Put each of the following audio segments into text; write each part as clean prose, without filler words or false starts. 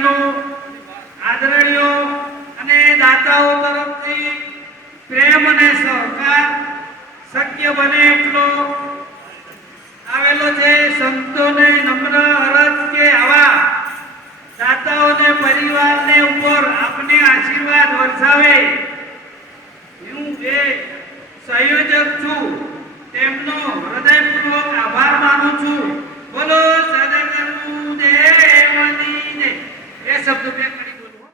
બહેનો આદરણીયો અને દાતાઓ તરફથી પ્રેમ અને સહકાર શક્ય બને એટલો આવેલો છે. સંતોને નમ્ર અરજ કે આવા દાતાઓને પરિવારને ઉપર આપને આશીર્વાદ વરસાવે. હું જે સંયોજક છું તેમનો હૃદયપૂર્વક આભાર માનું છું. બોલો સદગુરુ દેવની જય. એ શબ્દ બે કરી બોલો.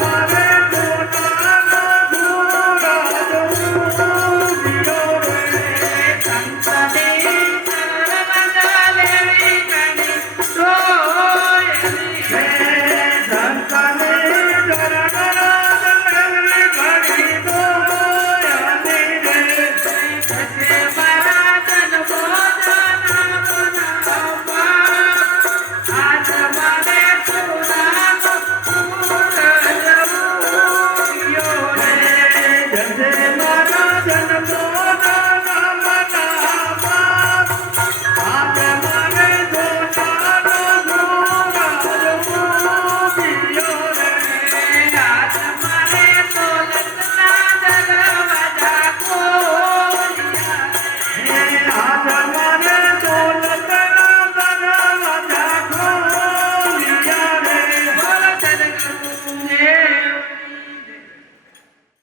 Bye.